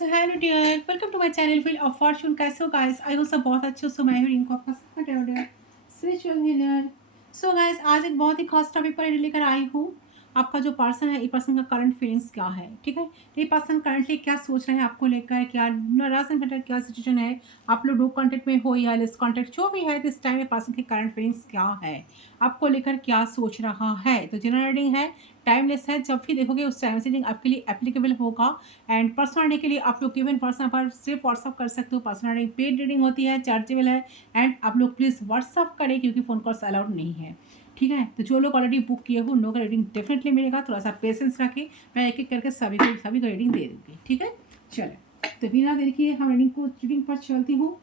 So hello dear, welcome to my channel wheel of fortune. कैसे हो guys? I hope सब बहुत अच्छे हो। सो मैं हूं रिंकू, आपका सबका dear spiritual healer. So guys, आज एक बहुत ही खास टॉपिक पर लेकर आई हूँ। आपका जो पर्सन है, ये पर्सन का करंट फीलिंग्स क्या है, ठीक है? ये पर्सन करंटली क्या सोच रहे हैं आपको लेकर, क्या नाराज है, क्या सिचुएशन है, आप लोग लोग कॉन्टेक्ट में हो या लेस कॉन्टेक्ट, जो भी है दिस टाइम, ये पर्सन की करंट फीलिंग्स क्या है, आपको लेकर क्या सोच रहा है। तो जनरल रीडिंग है, टाइमलेस है, जब भी देखोगे उस टाइम से आपके लिए एप्लीकेबल होगा। एंड पर्सनल रीडिंग के लिए आप लोग गिवन पर्सन पर सिर्फ व्हाट्सअप कर सकते हो। पर्सनल रीडिंग पेड रीडिंग होती है, चार्जेबल है। एंड आप लोग प्लीज़ व्हाट्सअप करें क्योंकि फ़ोन कॉल्स अलाउड नहीं है, ठीक है? तो जो लोग ऑलरेडी बुक किए हो उन लोगों का रीडिंग डेफिनेटली मिलेगा। थोड़ा सा पेशेंस रखें, मैं एक एक करके सभी को रीडिंग दे दूँगी, ठीक है? चलो, तो बिना देर किए हम रीडिंग पर चलती हूँ,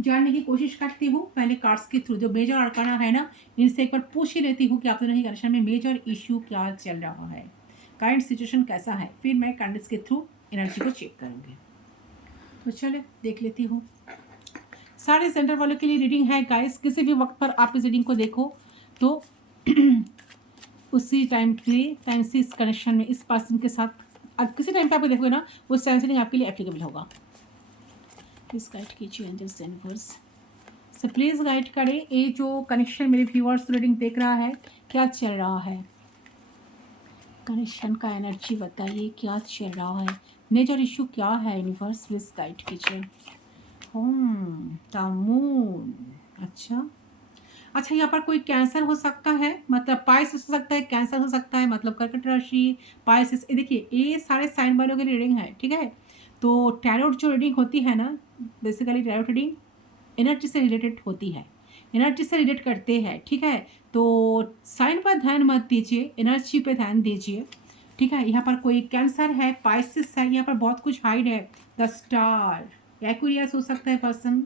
जानने की कोशिश करती हूँ। पहले कार्ड्स के थ्रू जो मेजर अरकाना है ना, इनसे एक बार पूछ ही लेती हूँ कि आप दोनों की कंडीशन में मेजर इश्यू क्या चल रहा है, करंट सिचुएशन कैसा है, फिर मैं कैंडल्स के थ्रू एनर्जी को चेक करूँगी। तो चले देख लेती हूँ। सारे सेंटर वालों के लिए रीडिंग है गाइस। किसी भी वक्त पर आप इस रीडिंग को देखो तो उसी टाइम से इस कनेक्शन में इस पर्सन के साथ अब किसी टाइम पे आप देखोगे ना, उस टाइम से रीडिंग आपके लिए एप्लीकेबल होगा। प्लीज गाइड कीजिए angels and universe. So please guide करें, ये जो कनेक्शन मेरे व्यूअर्स रीडिंग देख रहा है, क्या चल रहा है, कनेक्शन का एनर्जी बताइए, क्या चल रहा है, मेजर इशू क्या है, यूनिवर्स प्लीज गाइड कीजिए। The moon. अच्छा अच्छा, यहाँ पर कोई कैंसर हो सकता है, मतलब पाइसेस हो सकता है, कैंसर हो सकता है, मतलब कर्कट राशि, पाइसेस। ये देखिए, ये सारे साइन वालों की रीडिंग है, ठीक है? तो टैरोट जो रीडिंग होती है ना, बेसिकली टैरोट रीडिंग एनर्जी से रिलेटेड होती है, एनर्जी से रिलेट करते हैं, ठीक है? तो साइन पर ध्यान मत दीजिए, एनर्जी पे ध्यान दीजिए, ठीक है? यहाँ पर कोई कैंसर है, पाइसिस है, यहाँ पर बहुत कुछ हाइड है। द स्टार, एक्वेरियस हो सकता है पर्सन।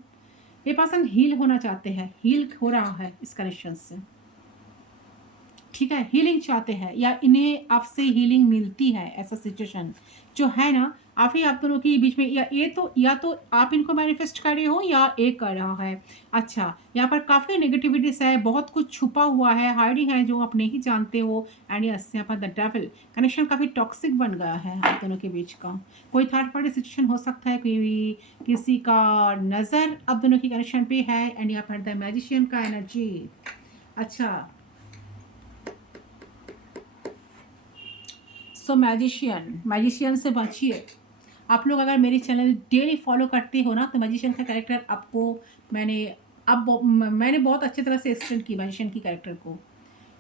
ये पर्सन हील होना चाहते हैं, हील हो रहा है इस कनेक्शन से, ठीक है? हीलिंग चाहते हैं या इन्हें आपसे हीलिंग मिलती है, ऐसा सिचुएशन जो है ना, आप ही आप दोनों के बीच में, या तो आप इनको मैनिफेस्ट कर रहे हो या एक कर रहा है। अच्छा, यहाँ पर काफ़ी नेगेटिविटीज है, बहुत कुछ छुपा हुआ है, हाइडिंग है जो आप नहीं जानते हो। एंड यस, यहाँ पर द डेविल, कनेक्शन काफ़ी टॉक्सिक बन गया है आप दोनों के बीच का। कोई थर्ड पार्टी सिचुएशन हो सकता है, कोई किसी का नज़र आप दोनों की कनेक्शन पे है। एंड यहाँ पर द मैजिशियन का एनर्जी। अच्छा, सो मैजिशियन से बचिए। आप लोग अगर मेरी चैनल डेली फॉलो करते हो ना, तो मैजिशियन का कैरेक्टर आपको मैंने मैंने बहुत अच्छी तरह से एक्सप्लेन की मैजिशियन की कैरेक्टर को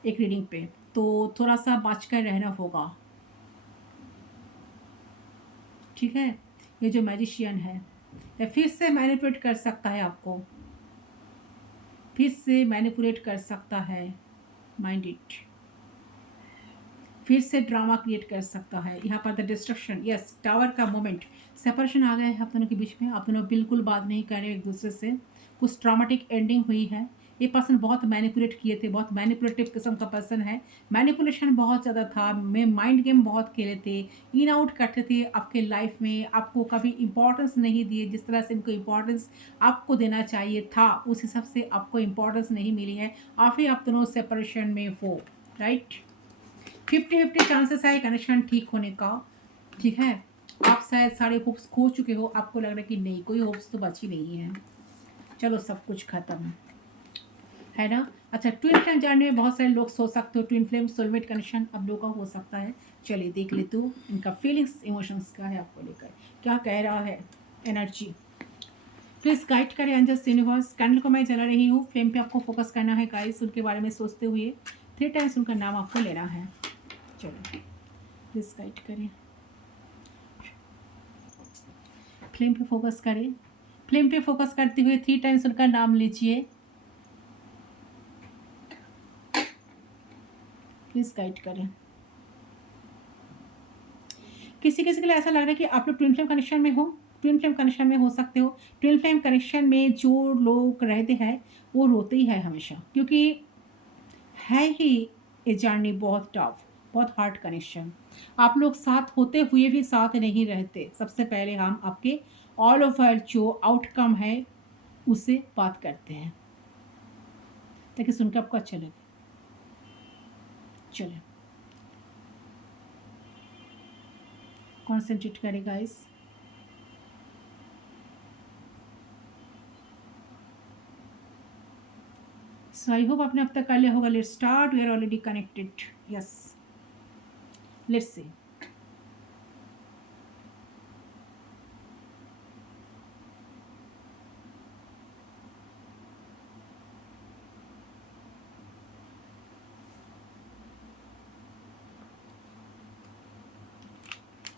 एक रीडिंग पे, तो थोड़ा सा बच कर रहना होगा, ठीक है? ये जो मैजिशियन है, या फिर से मैनिपुलेट कर सकता है आपको, फिर से मैनिपुलेट कर सकता है, माइंड इट, फिर से ड्रामा क्रिएट कर सकता है। यहाँ पर द डिस्ट्रक्शन, यस, टावर का मोमेंट, सेपरेशन आ गया है आप दोनों के बीच में, आप दोनों बिल्कुल बात नहीं कर रहे एक दूसरे से, कुछ ट्रामेटिक एंडिंग हुई है। ये पर्सन बहुत मैनिपुलेट किए थे, बहुत मैनिपुलेटिव किस्म का पर्सन है, मैनिपुलेशन बहुत ज़्यादा था, मैं माइंड गेम बहुत खेले थे, इन आउट करते थे आपके लाइफ में, आपको कभी इंपॉर्टेंस नहीं दिए जिस तरह से इनको इंपॉर्टेंस आपको देना चाहिए था, उस हिसाब से आपको इंपॉर्टेंस नहीं मिली है, आप दोनों सेपरेशन में हो, राइट? 50-50 चांसेस है कनेक्शन ठीक होने का, ठीक है? आप शायद सारे होप्स खो चुके हो, आपको लग रहा है कि नहीं, कोई होप्स तो बची नहीं है, चलो सब कुछ खत्म है ना? अच्छा, ट्विन फ्लेम जानने में बहुत सारे लोग सोच सकते हो, ट्विन फ्लेम सोलमेट कनेक्शन अब लोगों का हो सकता है। चलिए देख लेते हो इनका फीलिंग्स इमोशंस क्या है, आपको लेकर क्या कह रहा है एनर्जी। प्लीज गाइड करें एंजल्स यूनिवर्स। कैंडल को मैं जला रही हूँ, फ्लेम पे आपको फोकस करना है गाइस, उनके बारे में सोचते हुए 3 टाइम्स उनका नाम आपको लेना है। चलो प्लीज गाइड करें, फ्लेम पे फोकस करें, फ्लेम पे फोकस करते हुए 3 टाइम्स उनका नाम लीजिए, प्लीज गाइड करें। किसी किसी के लिए ऐसा लग रहा है कि आप लोग ट्विन फ्लेम कनेक्शन में हो, ट्विन फ्लेम कनेक्शन में हो सकते हो। ट्विन फ्लेम कनेक्शन में जो लोग रहते हैं वो रोते ही है हमेशा, क्योंकि है ही ये जर्नी बहुत टफ, बहुत हार्ड कनेक्शन। आप लोग साथ होते हुए भी साथ नहीं रहते। सबसे पहले हम आपके ऑल ओवर जो आउटकम है उससे बात करते हैं ताकि सुनकर आपको अच्छा लगे। चलिए कॉन्सेंट्रेट करें गाइस, सो आई होप आपने अब तक कर लिया होगा. Let's start. We are already connected. Yes, let's see.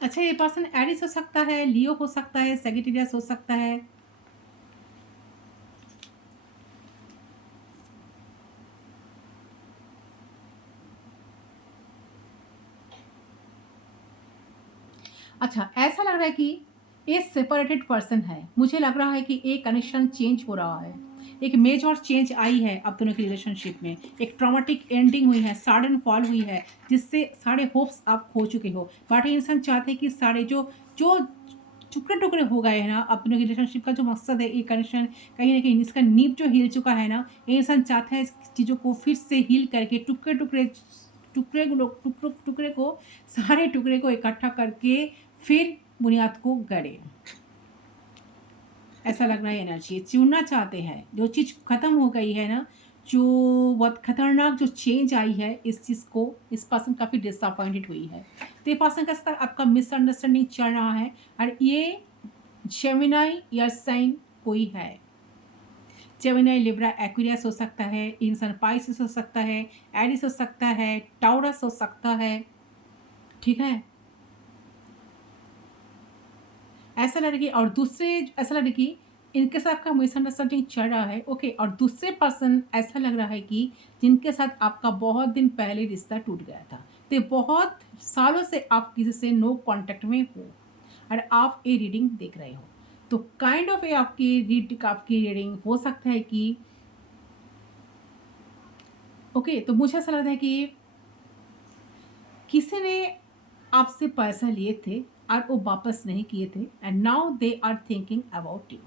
अच्छा, ये पर्सन एरिस हो सकता है, लियो हो सकता है, सेजिटेरियस हो सकता है. अच्छा, ऐसा लग रहा है कि ये सेपरेटेड पर्सन है. मुझे लग रहा है कि एक कनेक्शन चेंज हो रहा है. एक मेजर चेंज आई है आप दोनों की रिलेशनशिप में. एक ट्रॉमेटिक एंडिंग हुई है, सडन फॉल हुई है, जिससे सारे होप्स आप खो चुके हो. बट ये इंसान चाहते हैं कि सारे जो जो टुकड़े टुकड़े हो गए हैं ना, आप दोनों की रिलेशनशिप का जो मकसद है, ये कनेक्शन कहीं ना कहीं इसका नींव जो हिल चुका है ना, ये इंसान चाहता है इस चीज़ों को फिर से हील करके टुकड़े टुकड़े टुकड़े टुकड़े टुकड़े को सारे टुकड़े को इकट्ठा करके फिर बुनियाद को गड़े. ऐसा लग रहा है एनर्जी चुनना चाहते हैं. जो चीज़ ख़त्म हो गई है ना, जो बहुत खतरनाक जो चेंज आई है, इस चीज़ को इस पर्सन काफ़ी डिसअपॉइंटेड हुई है. तो ये पर्सन का साथ आपका मिसअंडरस्टैंडिंग चल रहा है. और ये जेमिनाई या साइन कोई है. जेमिनाई, लिब्रा, एक्वेरियस हो सकता है, इंसान पाइसिस हो सकता है, एरिस हो सकता है, टाउरस हो सकता है. ठीक है, ऐसा लड़की और दूसरे ऐसा लड़की इनके साथ का मिसअंडरस्टैंडिंग चल रहा है. ओके, और दूसरे पर्सन ऐसा लग रहा है कि जिनके साथ आपका बहुत दिन पहले रिश्ता टूट गया था. तो बहुत सालों से आप किसी से नो कांटेक्ट में हो और आप ये रीडिंग देख रहे हो. तो काइंड ऑफ ये आपकी रीडिंग हो सकता है कि ओके, तो मुझे ऐसा लगता है कि किसी ने आपसे पैसा लिए थे और वो वापस नहीं किए थे. And now they are thinking about you.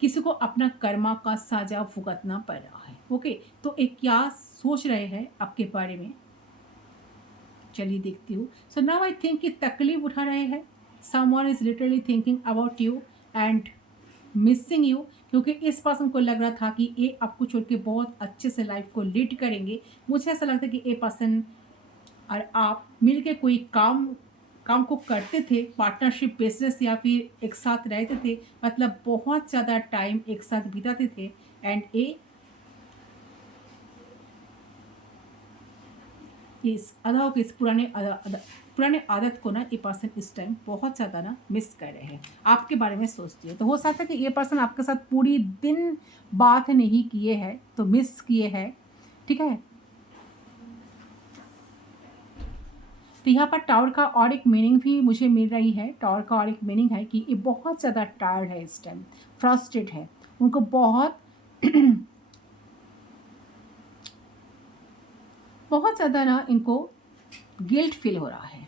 किसी को अपना कर्मा का साजा भुगतना पड़ रहा है. ओके, तो एक क्या सोच रहे हैं आपके बारे में, चलिए देखती हूँ. सो नाउ आई थिंक कि तकलीफ उठा रहे हैं. Someone is literally thinking about you and missing you. क्योंकि इस पर्सन को लग रहा था कि ये आपको छोड़ के बहुत अच्छे से लाइफ को लीड करेंगे. मुझे ऐसा लगता है कि ये पर्सन और आप मिलके कोई काम काम को करते थे, पार्टनरशिप बिजनेस या फिर एक साथ रहते थे. मतलब बहुत ज़्यादा टाइम एक साथ बिताते थे. एंड ये इस अदा को इस पुराने आदत को ना ये पर्सन इस टाइम बहुत ज़्यादा ना मिस कर रहे हैं. आपके बारे में सोचती है. तो हो सकता है कि ये पर्सन आपके साथ पूरी दिन बात नहीं किए हैं, तो मिस किए हैं. ठीक है, तो यहाँ पर टावर का और एक मीनिंग भी मुझे मिल रही है. टावर का और एक मीनिंग है कि ये बहुत ज़्यादा टायर्ड है इस टाइम, फ्रस्ट्रेट है. उनको बहुत बहुत ज़्यादा ना इनको गिल्ट फील हो रहा है.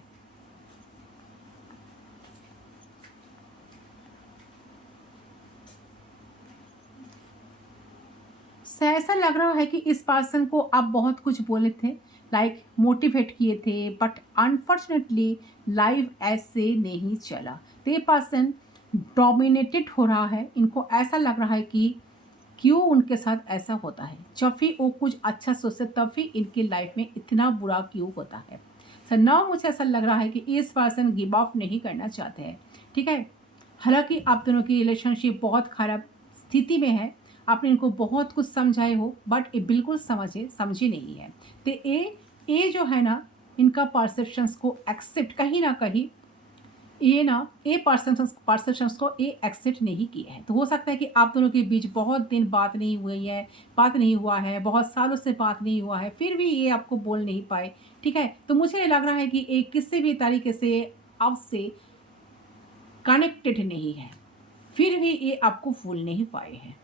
ऐसा लग रहा है कि इस पर्सन को आप बहुत कुछ बोले थे, लाइक मोटिवेट किए थे, बट अनफॉर्चुनेटली लाइफ ऐसे नहीं चला. तो ये पर्सन डोमिनेटेड हो रहा है. इनको ऐसा लग रहा है कि क्यों उनके साथ ऐसा होता है. जब भी वो कुछ अच्छा सोचते तब भी इनकी लाइफ में इतना बुरा क्यों होता है. सर नाउ मुझे ऐसा लग रहा है कि इस पर्सन गिव अप नहीं करना चाहते हैं. ठीक है, हालांकि आप दोनों की रिलेशनशिप बहुत खराब स्थिति में है. आपने इनको बहुत कुछ समझाए हो, बट ये बिल्कुल समझे नहीं है. तो ये जो है ना, इनका परसेप्शंस को एक्सेप्ट कहीं ना कहीं ये ना ये परसेप्शंस को ये एक्सेप्ट नहीं किए हैं. तो हो सकता है कि आप दोनों के बीच बहुत दिन बात नहीं हुआ है, बहुत सालों से बात नहीं हुआ है, फिर भी ये आपको बोल नहीं पाए. ठीक है, तो मुझे लग रहा है कि ये किसी भी तरीके से आपसे कनेक्टेड नहीं है, फिर भी ये आपको भूल नहीं पाए हैं.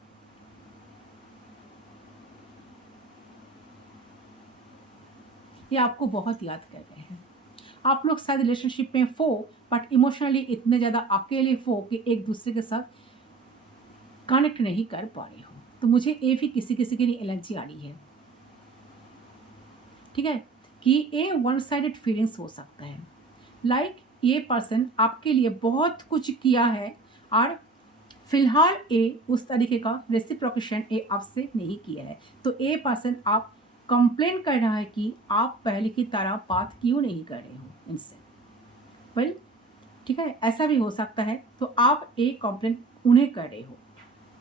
ये आपको बहुत याद कर रहे हैं. आप लोग शायद रिलेशनशिप में हो, बट इमोशनली इतने ज़्यादा अकेले हो कि एक दूसरे के साथ कनेक्ट नहीं कर पा रहे हो. तो मुझे ये भी किसी किसी के लिए एलर्जी आ रही है. ठीक है, कि ये वन साइडेड फीलिंग्स हो सकता है. लाइक ये पर्सन आपके लिए बहुत कुछ किया है और फिलहाल ए उस तरीके का रेसिप्रोकेशन ए आपसे नहीं किया है, तो ए पर्सन आप कंप्लेन कर रहा है कि आप पहले की तरह बात क्यों नहीं कर रहे हो इनसे। वेल, ठीक है, ऐसा भी हो सकता है। तो आप एक कंप्लेन उन्हें कर रहे हो,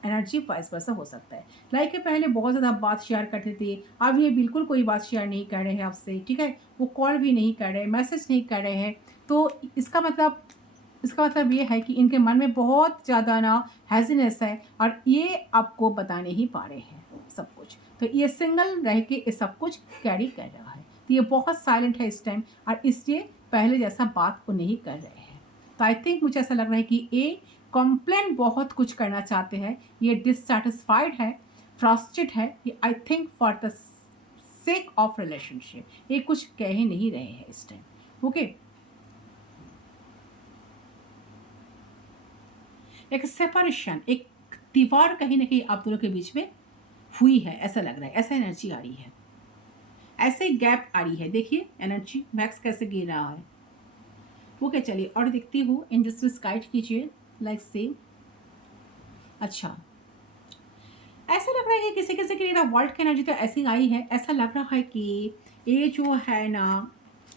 एनर्जी वाइस वर्सा हो सकता है। लाइक पहले बहुत ज़्यादा बात शेयर करते थे, अब ये बिल्कुल कोई बात शेयर नहीं कर रहे हैं आपसे, ठीक है, वो कॉल भी नहीं कर रहे, मैसेज नहीं कर रहे हैं। तो इसका मतलब ये है कि इनके मन में बहुत ज़्यादा ना हैज़ीनेस है और ये आपको बता नहीं पा रहे हैं सब कुछ। तो ये सिंगल रह के ये सब कुछ कैरी कर रहा है, तो ये बहुत साइलेंट है इस टाइम और इसलिए पहले जैसा बात वो नहीं कर रहे हैं। तो आई थिंक मुझे ऐसा लग रहा है कि ये कंप्लेन बहुत कुछ करना चाहते हैं, ये डिससेटिस्फाइड है, फ्रस्ट्रेटेड है, ये I think for the sake of relationship ये कुछ कह ही नहीं रहे हैं इस टाइम। ओके, एक सेपरेशन, एक दीवार कहीं ना कहीं आप दोनों के बीच में हुई है, ऐसा लग रहा है, ऐसा एनर्जी आ रही है, ऐसे गैप आ रही है। देखिए एनर्जी मैक्स कैसे गिर रहा है। ओके, चलिए और देखती हूँ, इंडस्ट्रीज गाइड कीजिए लाइक से। अच्छा, ऐसा लग रहा है कि किसी किसी के लिए वर्ल्ड की एनर्जी तो ऐसी आई है, ऐसा लग रहा है कि ये जो है ना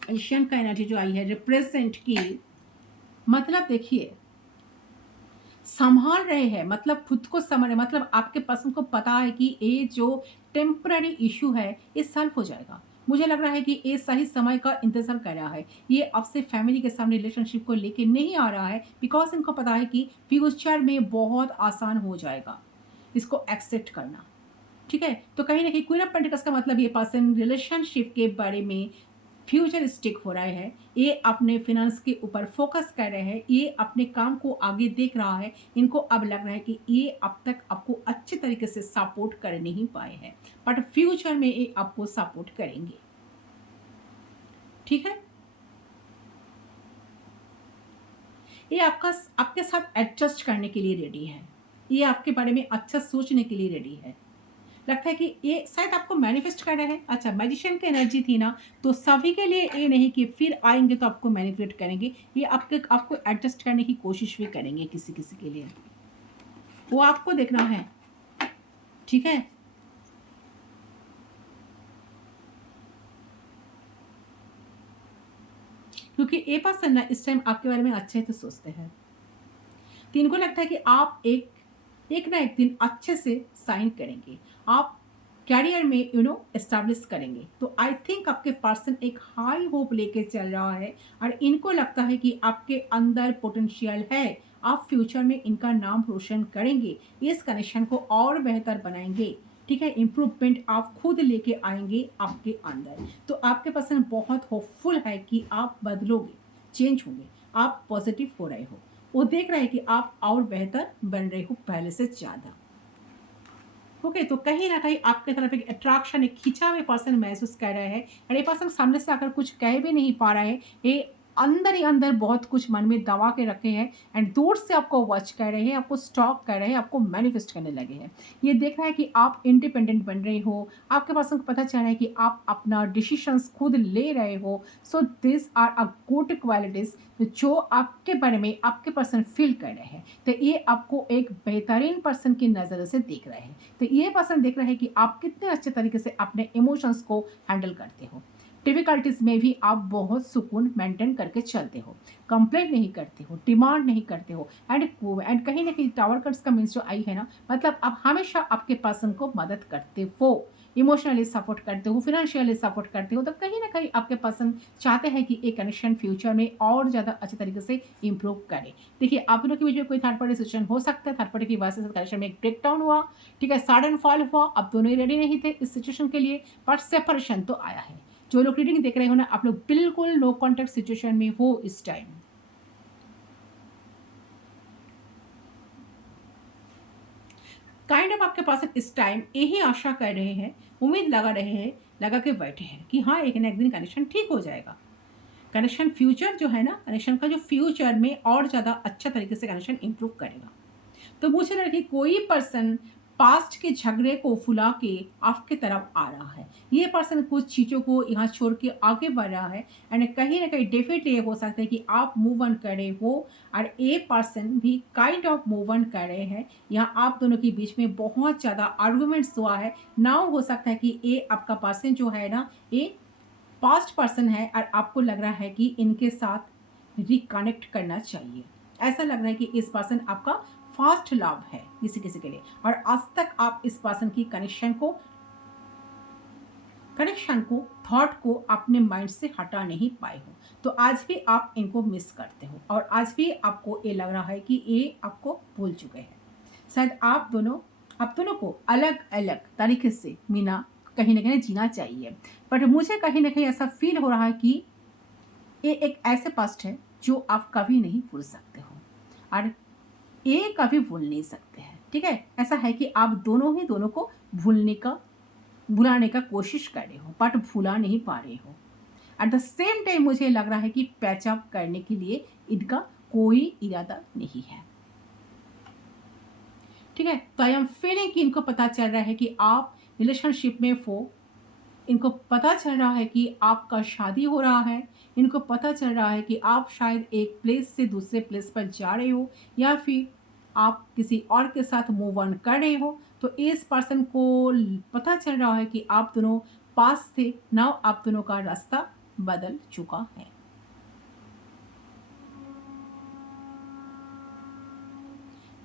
एशियन का एनर्जी जो आई है रिप्रेजेंट की, मतलब देखिए संभाल रहे हैं, मतलब खुद को समझ रहे, मतलब आपके पर्सन को पता है कि ये जो टेम्पररी इशू है ये सॉल्व हो जाएगा। मुझे लग रहा है कि ये सही समय का इंतजार कर रहा है, ये आपसे फैमिली के सामने रिलेशनशिप को लेके नहीं आ रहा है, बिकॉज इनको पता है कि फ्यूचर में बहुत आसान हो जाएगा इसको एक्सेप्ट करना। ठीक है, तो कहीं ना कहीं क्वीन ऑफ पेंटिकल्स का मतलब ये पर्सन रिलेशनशिप के बारे में फ्यूचर स्टिक हो रहा है, ये अपने फिनेंस के ऊपर फोकस कर रहे हैं, ये अपने काम को आगे देख रहा है। इनको अब लग रहा है कि ये अब तक आपको अच्छे तरीके से सपोर्ट कर नहीं पाए हैं, बट फ्यूचर में ये आपको सपोर्ट करेंगे। ठीक है, ये आपके साथ एडजस्ट करने के लिए रेडी है, ये आपके बारे में अच्छा सोचने के लिए रेडी है। लगता है कि ये शायद आपको मैनिफेस्ट कर रहे हैं। अच्छा, मैजिशियन की एनर्जी थी ना, तो सभी के लिए ये नहीं कि फिर आएंगे तो आपको मैनिपुलेट करेंगे, ये आपको एडजस्ट करने की कोशिश भी करेंगे किसी किसी के लिए, वो आपको देखना है। ठीक है, क्योंकि ये पर्सन ना इस टाइम आपके बारे में अच्छे से सोचते हैं, तो इनको लगता है कि आप एक ना एक दिन अच्छे से साइन करेंगे, आप कैरियर में एस्टैब्लिश करेंगे। तो आई थिंक आपके पर्सन एक हाई होप लेके चल रहा है और इनको लगता है कि आपके अंदर पोटेंशियल है, आप फ्यूचर में इनका नाम रोशन करेंगे, इस कनेक्शन को और बेहतर बनाएंगे। ठीक है, इम्प्रूवमेंट आप खुद लेके आएंगे आपके अंदर। तो आपके पर्सन बहुत होपफुल है कि आप बदलोगे, चेंज होंगे, आप पॉजिटिव हो रहे हो, वो देख रहे हैं कि आप और बेहतर बन रहे हो पहले से ज़्यादा। ओके, तो कहीं ना कहीं आपके तरफ एक अट्रैक्शन, एक खिंचा हुए पर्सन महसूस कर रहे हैं और ये पर्सन सामने से आकर कुछ कह भी नहीं पा रहा है, ये अंदर ही अंदर बहुत कुछ मन में दबा के रखे हैं एंड दूर से आपको वॉच कर रहे हैं, आपको स्टॉक कर रहे हैं, आपको मैनिफेस्ट करने लगे हैं। ये देख रहा है कि आप इंडिपेंडेंट बन रहे हो, आपके पर्सन को पता चल रहा है कि आप अपना डिसीशंस खुद ले रहे हो। So this are a good qualities जो आपके बारे में आपके पर्सन फील कर रहे हैं। तो ये आपको एक बेहतरीन पर्सन की नज़र से देख रहे हैं। तो ये पर्सन देख रहे हैं कि आप कितने अच्छे तरीके से अपने इमोशंस को हैंडल करते हो, डिफिकल्टीज में भी आप बहुत सुकून मेंटेन करके चलते हो, कंप्लेंट नहीं करते हो, डिमांड नहीं करते हो एंड कहीं ना कहीं टावर कार्ड्स का मीन्स जो आई है ना, मतलब आप हमेशा आपके पर्सन को मदद करते हो, इमोशनली सपोर्ट करते हो, फिनेंशियली सपोर्ट करते हो। तो कहीं ना कहीं आपके पर्सन चाहते हैं कि एक कनेक्शन फ्यूचर में और ज़्यादा अच्छे तरीके से इंप्रूव करे। देखिए, आप दोनों के बीच में कोई थर्ड पार्टी सिचुएशन हो सकता है, थर्ड पार्टी की वजह से कनेक्शन में एक ब्रेक डाउन हुआ, ठीक है, सडन फॉल हुआ, अब दोनों ही रेडी नहीं थे इस सिचुएशन के लिए, बट सेपरेशन तो आया है। जो लोग रीडिंग देख रहे हो ना, आप लोग बिल्कुल नो कॉन्टेक्ट सिचुएशन में हो इस टाइम। काइंड ऑफ आपके पास इस टाइम यही आशा कर रहे हैं, उम्मीद लगा रहे हैं, लगा के बैठे हैं कि हाँ एक ना एक दिन कनेक्शन ठीक हो जाएगा। कनेक्शन फ्यूचर जो है ना, कनेक्शन का जो फ्यूचर में और ज़्यादा अच्छा तरीके से कनेक्शन इंप्रूव करेगा। तो मुझे लगा कि कोई पर्सन पास्ट के झगड़े को फुला के आपके तरफ आ रहा है। ये पर्सन कुछ चीज़ों को यहाँ छोड़ के आगे बढ़ रहा है एंड कहीं न कहीं डेफ़िनेटली ये हो सकता है कि आप मूव ऑन कर रहे हो और ये पर्सन भी काइंड ऑफ मूव ऑन कर रहे हैं। यहाँ आप दोनों के बीच में बहुत ज़्यादा आर्गुमेंट्स हुआ है। नाउ हो सकता है कि ये आपका पर्सन जो है ना, ये पास्ट पर्सन है और आपको लग रहा है कि इनके साथ रिकनेक्ट करना चाहिए। ऐसा लग रहा है कि इस पर्सन आपका फर्स्ट लव है किसी किसी के लिए और आज तक आप इस पर्सन की कनेक्शन को थॉट को अपने माइंड से हटा नहीं पाए हो। तो आज भी आप इनको मिस करते हो और आज भी आपको ये लग रहा है कि ये आपको भूल चुके हैं। शायद आप दोनों को अलग अलग तरीके से मीना कहीं ना कहीं जीना चाहिए, बट मुझे कहीं ना कहीं ऐसा फील हो रहा है कि ये एक ऐसे पास्ट है जो आप कभी नहीं भूल सकते हो और ये कभी भूल नहीं सकते हैं। ठीक है, ऐसा है कि आप दोनों को भुलाने का कोशिश कर रहे हो बट भुला नहीं पा रहे हो। एट द सेम टाइम मुझे लग रहा है कि पैचअप करने के लिए इनका कोई इरादा नहीं है। ठीक है, तो आई एम फीलिंग कि इनको पता चल रहा है कि आप रिलेशनशिप में हो। इनको पता चल रहा है कि आपका शादी हो रहा है। इनको पता चल रहा है कि आप शायद एक प्लेस से दूसरे प्लेस पर जा रहे हो या फिर आप किसी और के साथ मूव ऑन कर रहे हो। तो इस पर्सन को पता चल रहा है कि आप दोनों पास थे, नाउ आप दोनों का रास्ता बदल चुका है।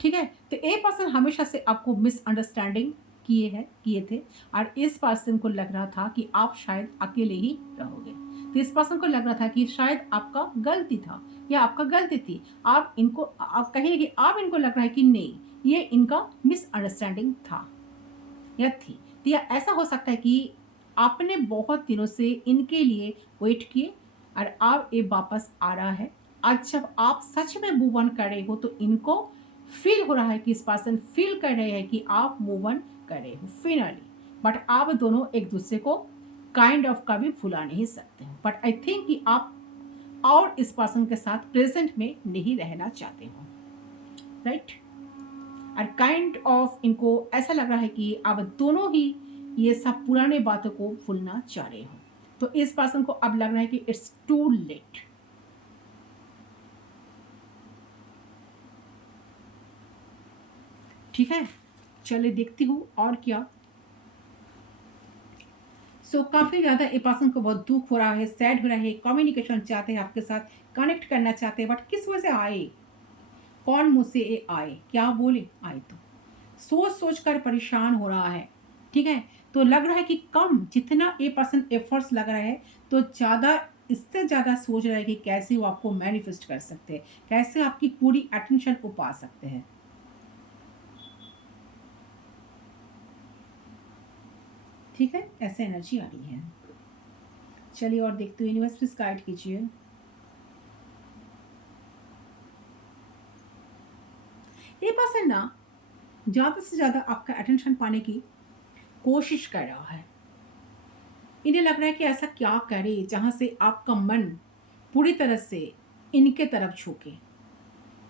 ठीक है, तो ये पर्सन हमेशा से आपको मिसअंडरस्टैंडिंग किए थे और इस पर्सन को लग रहा था कि आप शायद अकेले ही रहोगे। तो इस पर्सन को लग रहा था कि शायद आपका गलती था या आपका गलती थी। आप कहेंगे कि आप इनको लग रहा है कि नहीं, ये इनका मिसअंडरस्टैंडिंग था या थी। तो या ऐसा हो सकता है कि आपने बहुत दिनों से इनके लिए वेट किए और अब ये वापस आ रहा है। आज जब आप सच में मूव ऑन कर रहे हो तो इनको फील हो रहा है कि इस पर्सन फील कर रहे हैं कि आप मूव ऑन कर रहे हो फिनली, बट आप दोनों एक दूसरे को काइंड ऑफ कभी भुला नहीं सकते हो। बट आई थिंक कि आप और इस पर्सन के साथ प्रेजेंट में नहीं रहना चाहते हो, राइट। और काइंड ऑफ इनको ऐसा लग रहा है कि आप दोनों ही ये सब पुराने बातों को भूलना चाह रहे हो। तो इस पर्सन को अब लग रहा है कि इट्स टू लेट। ठीक है, चलिए देखती हूँ और क्या। काफ़ी ज़्यादा ए पर्सन को बहुत दुख हो रहा है, सैड हो रहा है, कम्युनिकेशन चाहते हैं आपके साथ, कनेक्ट करना चाहते हैं, बट किस वजह से आए, कौन मुझसे ये आए, क्या बोले आए। तो सोच सोच कर परेशान हो रहा है। ठीक है, तो लग रहा है कि कम जितना ए पर्सन एफर्ट्स लग रहा है तो ज़्यादा इससे ज़्यादा सोच रहा है कि कैसे वो आपको मैनिफेस्ट कर सकते हैं, कैसे आपकी पूरी अटेंशन को पा सकते हैं। ठीक है, ऐसे एनर्जी आ रही है। चलिए और देखते हुए यूनिवर्स प्लीज गाइड कीजिए। ये पर्सन ना ज़्यादा से ज़्यादा आपका अटेंशन पाने की कोशिश कर रहा है। इन्हें लग रहा है कि ऐसा क्या करे जहाँ से आपका मन पूरी तरह से इनके तरफ झुके।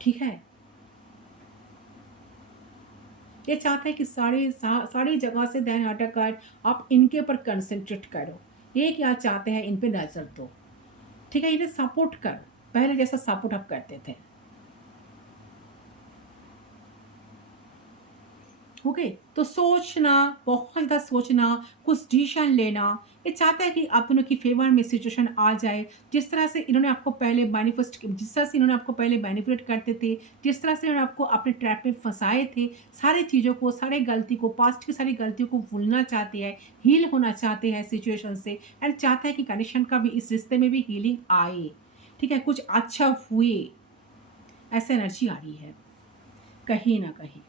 ठीक है, ये चाहता है कि सारी जगह से ध्यान हटाकर आप इनके ऊपर कंसंट्रेट करो। ये क्या चाहते हैं, इन पे नजर दो। ठीक है, इन्हें सपोर्ट करो, पहले जैसा सपोर्ट आप करते थे। ओके, तो सोचना, बहुत ज़्यादा सोचना, कुछ डिसीजन लेना, ये चाहता है कि आप दोनों की फेवर में सिचुएशन आ जाए। जिस तरह से इन्होंने आपको पहले जिस तरह से इन्होंने आपको पहले मैनिपुलेट करते थे, जिस तरह से इन्होंने आपको अपने ट्रैप में फंसाए थे, सारी चीज़ों को, सारी गलती को, पास्ट की सारी गलतियों को भूलना चाहते हैं, हील होना चाहते हैं सिचुएशन से एंड चाहता है कि कनेक्शन का भी, इस रिश्ते में भी हीलिंग आए। ठीक है, कुछ अच्छा हुए, ऐसा एनर्जी आ रही है कहीं ना कहीं।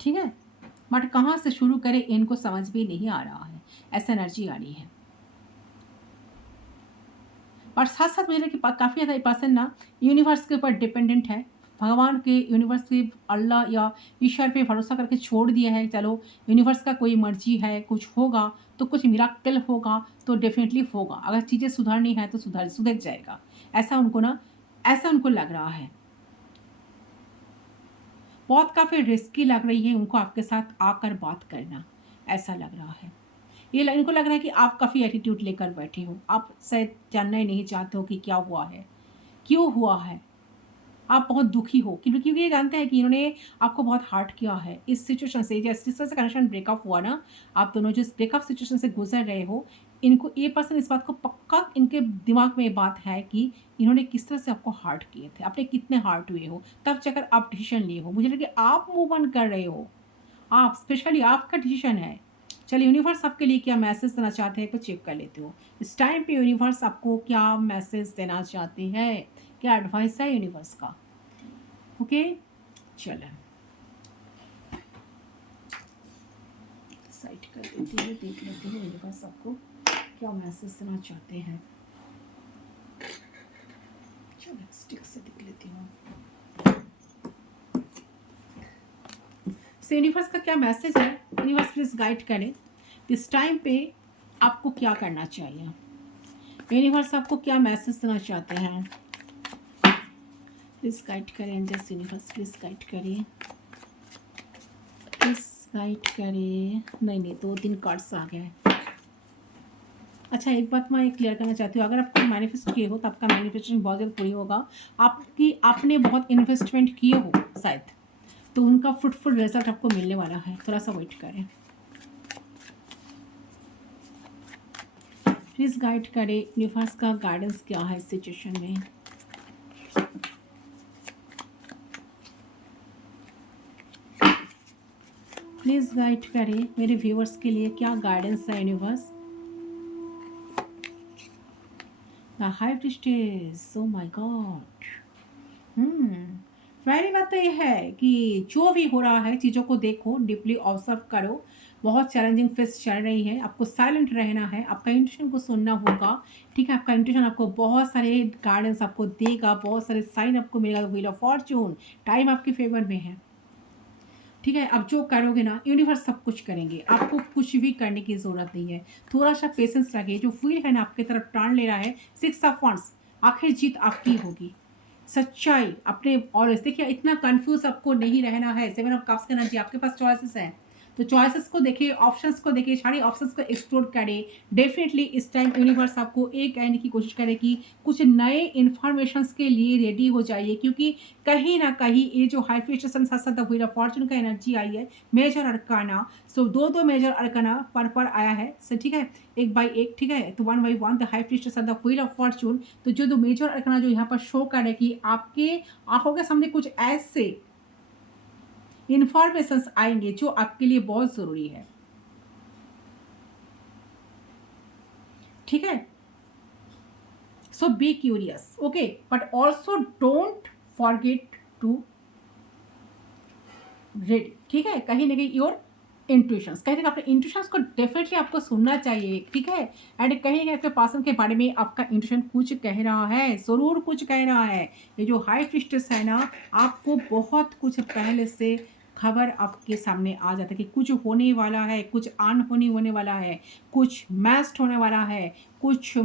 ठीक है, बट कहाँ से शुरू करें इनको समझ भी नहीं आ रहा है, ऐसा एनर्जी आ रही है। और साथ साथ मेरे के पास काफ़ी ज़्यादा पर्सन ना यूनिवर्स के ऊपर डिपेंडेंट है, भगवान के, यूनिवर्स पे, अल्लाह या ईश्वर पे भरोसा करके छोड़ दिया है, चलो यूनिवर्स का कोई मर्जी है, कुछ होगा तो कुछ मिराकल होगा तो डेफिनेटली होगा। अगर चीज़ें सुधरनी है तो सुधर सुधर जाएगा। ऐसा उनको लग रहा है। बहुत काफ़ी रिस्की लग रही है उनको आपके साथ आकर बात करना, ऐसा लग रहा है। इनको लग रहा है कि आप काफ़ी एटीट्यूड लेकर बैठे हो। आप शायद जानना ही नहीं चाहते हो कि क्या हुआ है, क्यों हुआ है। आप बहुत दुखी हो क्योंकि ये जानते हैं कि इन्होंने आपको बहुत हर्ट किया है इस सिचुएशन से। जिस तरह से कनेक्शन ब्रेकअप हुआ ना, आप दोनों जिस ब्रेकअप सिचुएशन से गुजर रहे हो, इनको ये पर्सन इस बात को पक्का इनके दिमाग में ये बात है कि इन्होंने किस तरह से आपको हर्ट किए थे, आपने कितने हर्ट हुए हो, तब जाकर आप डिसीजन लिए हो। मुझे लगे आप मूव ऑन कर रहे हो, आप स्पेशली आपका डिसीजन है। चलिए यूनिवर्स आपके लिए क्या मैसेज देना चाहते हैं तो चेक कर लेते हो। इस टाइम पे यूनिवर्स आपको क्या मैसेज देना चाहते हैं, क्या एडवाइस है यूनिवर्स का। ओके, चलो साइड कर देती हूँ, देख लेती हूँ यूनिवर्स आपको क्या मैसेज देना चाहते हैं। चलो स्टिक से देख लेती हूँ यूनिवर्स का क्या मैसेज है। यूनिवर्स प्लीज गाइड करें इस टाइम पे आपको क्या करना चाहिए। यूनिवर्स आपको क्या मैसेज देना चाहते हैं, प्लीज गाइड करें। जस्ट यूनिवर्स प्लीज गाइड करिए, प्लीज गाइड करिए। नहीं, 2-3 कार्ड्स आ गए। अच्छा, एक बात मैं क्लियर करना चाहती हूँ, अगर आप कोई मैनिफेस्ट किए हो तो आपका मैनिफेस्टेशन बहुत जल्द पूरी होगा। आपने बहुत इन्वेस्टमेंट किए हो शायद, तो उनका फ्रूटफुल रिजल्ट आपको मिलने वाला है। थोड़ा सा वेट करें, प्लीज गाइड करें यूनिवर्स का गाइडेंस क्या है इस सिचुएशन में। प्लीज गाइड करें मेरे व्यूअर्स के लिए क्या गाइडेंस है universe. The high priestess, oh my God. पहली बात तो ये है कि जो भी हो रहा है चीज़ों को देखो, डीपली ऑब्जर्व करो। बहुत चैलेंजिंग फेस चल रही है, आपको साइलेंट रहना है, आपका इंट्यूशन को सुनना होगा। ठीक है, आपका इंट्यूशन आपको बहुत सारे गाइडेंस आपको देगा, बहुत सारे साइन आपको मिलेगा। व्हील ऑफ फॉर्चून, टाइम आपके फेवर में है। ठीक है, अब जो करोगे ना यूनिवर्स सब कुछ करेंगे, आपको कुछ भी करने की ज़रूरत नहीं है। थोड़ा सा पेशेंस रखिए। जो फील है ना आपकी तरफ टान ले रहा है, 6 ऑफ वंड्स, आखिर जीत आपकी होगी। सच्चाई अपने, और देखिए इतना कंफ्यूज आपको नहीं रहना है। 7 ऑफ कप्स का एनर्जी, आपके पास चॉइसेस हैं, तो चॉइसेस को देखिए, ऑप्शंस को देखिए, सारे ऑप्शंस को एक्सप्लोर करें। डेफिनेटली इस टाइम यूनिवर्स आपको एक कहने की कोशिश करे कि कुछ नए इन्फॉर्मेशंस के लिए रेडी हो जाइए, क्योंकि कहीं ना कहीं ये जो हाई प्रीस्टेस साथ साथ व्हील ऑफ फॉर्चून का एनर्जी आई है, मेजर अरकाना, सो दो मेजर अरकाना पर आया है। सो ठीक है, एक बाई एक, ठीक है, तो 1 by 1 the high priestess the wheel of Fortune. तो जो दो मेजर अरकाना जो यहाँ पर शो कर रहे कि आपके आंखों के सामने कुछ ऐसे इंफॉर्मेशंस आएंगे जो आपके लिए बहुत ज़रूरी है। ठीक है, so be curious, okay, but also don't forget to read. ठीक है, कहीं ना कहीं योर इंट्यूशंस, कहीं ना अपने इंट्यूशंस को डेफिनेटली आपको सुनना चाहिए। ठीक है, एंड कहीं ना आपके पर्सन के बारे में आपका इंट्यूशन कुछ कह रहा है, ज़रूर कुछ कह रहा है। ये जो हाई प्रीस्टेस है ना, आपको बहुत कुछ पहले से खबर आपके सामने आ जाता है कि कुछ होने वाला है, कुछ अनहोनी होने वाला है, कुछ मैस्ड होने वाला है, कुछ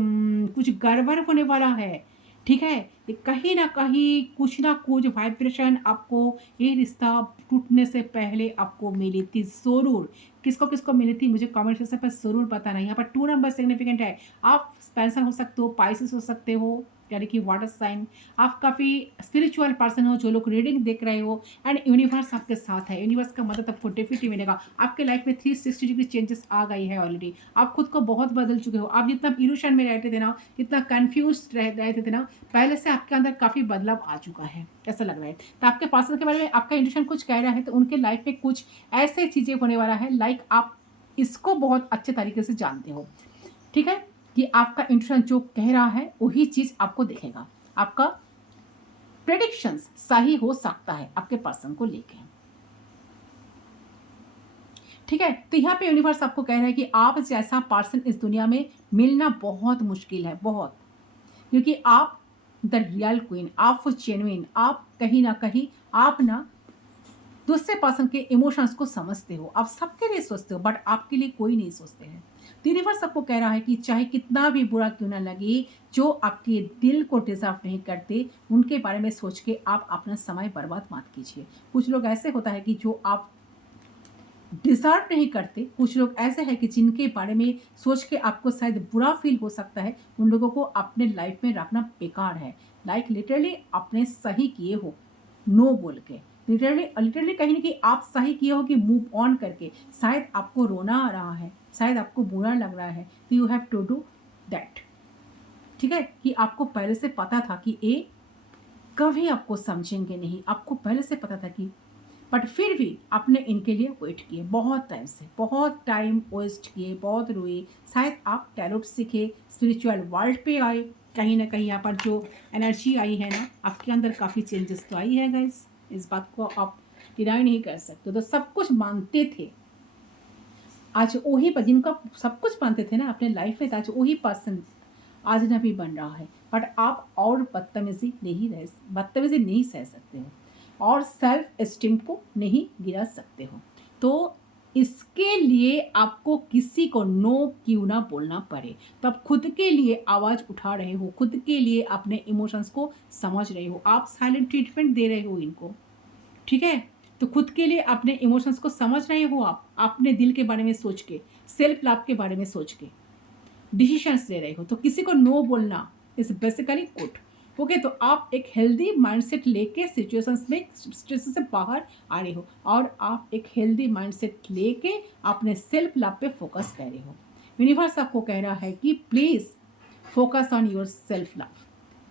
गड़बड़ होने वाला है। ठीक है, ये कहीं ना कुछ वाइब्रेशन आपको ये रिश्ता टूटने से पहले आपको मिली थी ज़रूर। किसको किसको मिली थी मुझे कमेंट सेक्शन पर ज़रूर बताना। यहाँ पर 2 नंबर सिग्निफिकेंट है। आप स्पेंसर हो सकते हो, पाइसेस हो सकते हो, यानी कि वाटर साइन। आप काफ़ी स्पिरिचुअल पर्सन हो, जो लोग रीडिंग देख रहे हो, एंड यूनिवर्स आपके साथ है। यूनिवर्स का मदद आपको डेफिनेटली मिलेगा। आपके लाइफ में 360 डिग्री चेंजेस आ गई है ऑलरेडी। आप खुद को बहुत बदल चुके हो। आप जितना इल्यूशन में रहते थे ना, जितना कन्फ्यूज रहते थे ना, पहले से आपके अंदर काफ़ी बदलाव आ चुका है, ऐसा लग रहा है। तो आपके पर्सन के बारे में आपका इंट्यूशन कुछ कह रहा है, तो उनके लाइफ में कुछ ऐसे चीज़ें होने वाला है, लाइक आप इसको बहुत अच्छे तरीके से जानते हो। ठीक है, कि आपका इंट्यूशन जो कह रहा है वही चीज़ आपको दिखेगा। आपका प्रेडिक्शंस सही हो सकता है आपके पर्सन को लेके। ठीक है, तो यहाँ पे यूनिवर्स आपको कह रहा है कि आप जैसा पर्सन इस दुनिया में मिलना बहुत मुश्किल है, बहुत, क्योंकि आप द रियल क्वीन, आप जेन्युइन, आप कहीं ना कहीं आप ना दूसरे पर्सन के इमोशंस को समझते हो, आप सबके लिए सोचते हो बट आपके लिए कोई नहीं सोचते हैं। तो यूनिवर्स आपको कह रहा है कि चाहे कितना भी बुरा क्यों ना लगे, जो आपके दिल को डिजर्व नहीं करते उनके बारे में सोच के आप अपना समय बर्बाद मत कीजिए। कुछ लोग ऐसे होता है कि जो आप डिजर्व नहीं करते, कुछ लोग ऐसे हैं कि जिनके बारे में सोच के आपको शायद बुरा फील हो सकता है, उन लोगों को अपने लाइफ में रखना बेकार है। लाइक लिटरली आपने सही किए हो नो बोल के, लिटरली लिटरली कहीं ना कहीं आप सही किए हो कि मूव ऑन करके। शायद आपको रोना आ रहा है, शायद आपको बुरा लग रहा है, तो you have to do that. ठीक है, कि आपको पहले से पता था कि ये कभी आपको समझेंगे नहीं, आपको पहले से पता था कि, बट फिर भी आपने इनके लिए वेट किए बहुत टाइम से, बहुत टाइम वेस्ट किए, बहुत रोए। शायद आप टैरोट सीखे, स्पिरिचुअल वर्ल्ड पे आए, कहीं ना कहीं यहाँ पर जो एनर्जी आई है ना आपके अंदर काफ़ी चेंजेस तो आई है गाइस, इस बात को आप डिनाई नहीं कर सकते। तो सब कुछ मानते थे, आज वही जिनका सब कुछ मानते थे ना अपने लाइफ में, आज वही पर्सन आज नबी बन रहा है। बट आप और बदतमीजी नहीं सह सकते हो और सेल्फ एस्टीम को नहीं गिरा सकते हो। तो इसके लिए आपको किसी को नो क्यों ना बोलना पड़े, तो आप खुद के लिए आवाज़ उठा रहे हो, खुद के लिए अपने इमोशंस को समझ रहे हो, आप साइलेंट ट्रीटमेंट दे रहे हो इनको। ठीक है, तो खुद के लिए अपने इमोशंस को समझ रहे हो, आप अपने दिल के बारे में सोच के, सेल्फ लव के बारे में सोच के डिसीशंस ले रहे हो। तो किसी को नो बोलना इज बेसिकली गुड। ओके, तो आप एक हेल्दी माइंडसेट लेके सिचुएशंस में स्ट्रेस से बाहर आ रहे हो और आप एक हेल्दी माइंडसेट लेके अपने सेल्फ लव पे फोकस कर रहे हो। यूनिवर्स आपको कह रहा है कि please focus on your self love.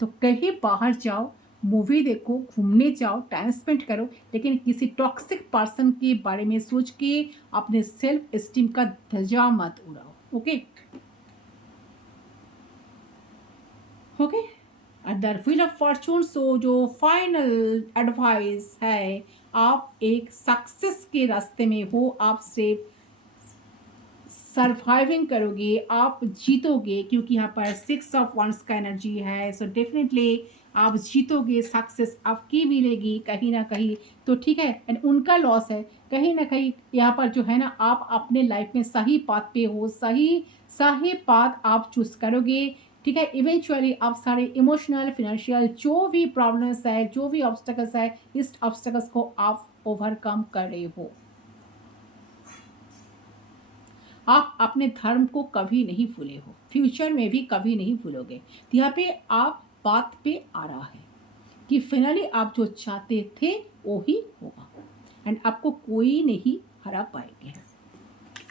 तो कहीं बाहर जाओ, मूवी देखो, घूमने जाओ, टाइम स्पेंड करो, लेकिन किसी टॉक्सिक पर्सन के बारे में सोच के अपने सेल्फ एस्टीम का ध्वजा मत उड़ाओ। Okay okay, the wheel of fortune. So जो फाइनल एडवाइस है, आप एक सक्सेस के रास्ते में हो, आप सिर्फ सर्वाइविंग करोगे, आप जीतोगे, क्योंकि यहाँ पर 6 ऑफ वंस का एनर्जी है। सो डेफिनेटली आप जीतोगे, सक्सेस आपकी मिलेगी कहीं ना कहीं। तो ठीक है, एंड उनका लॉस है कहीं ना कहीं। यहाँ पर जो है ना, आप अपने लाइफ में सही पाथ पे हो, सही सही पाथ आप चूज करोगे। ठीक है, इवेंचुअली आप सारे इमोशनल, फिनेंशियल जो भी प्रॉब्लम्स है, जो भी ऑब्स्टेकल्स है, इस ऑब्स्टेकल्स को आप ओवरकम कर रहे हो। आप अपने धर्म को कभी नहीं भूले हो, फ्यूचर में भी कभी नहीं भूलोगे। तो यहाँ पे आप बात पे आ रहा है कि फाइनली आप जो चाहते थे वो ही होगा एंड आपको कोई नहीं हरा पाएंगे।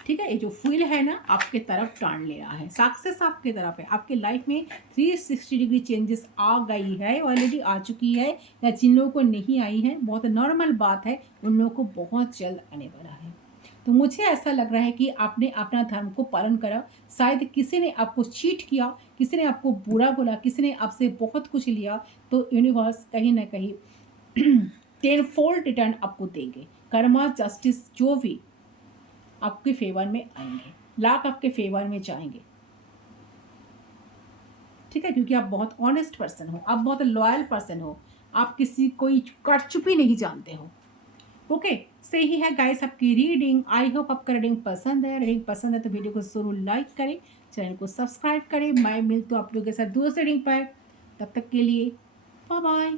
ठीक है, ये जो फील है ना आपके तरफ टान ले रहा है, सक्सेस आपके तरफ है, आपके लाइफ में 360 डिग्री चेंजेस आ गई है, ऑलरेडी आ चुकी है, या जिन लोगों को नहीं आई है बहुत नॉर्मल बात है, उन लोगों को बहुत जल्द आने वाला है। तो मुझे ऐसा लग रहा है कि आपने अपना धर्म को पालन करा। शायद किसी ने आपको चीट किया, किसी ने आपको बुरा बोला, किसी ने आपसे बहुत कुछ लिया, तो यूनिवर्स कहीं ना कहीं 10 फोल्ड रिटर्न आपको देंगे। कर्मा, जस्टिस जो भी आपके फेवर में आएंगे, लाख आपके फेवर में जाएंगे। ठीक है, क्योंकि आप बहुत ऑनेस्ट पर्सन हो, आप बहुत लॉयल पर्सन हो, आप किसी कोई कटचुपी नहीं जानते हो। ओके, सही है गाइस आपकी रीडिंग। आई होप आपका रीडिंग पसंद है। रीडिंग पसंद है तो वीडियो को जरूर लाइक करें, चैनल को सब्सक्राइब करें। मैं मिलती हूँ आप लोगों के साथ दूसरे रीडिंग पर, तब तक के लिए बाय बाय।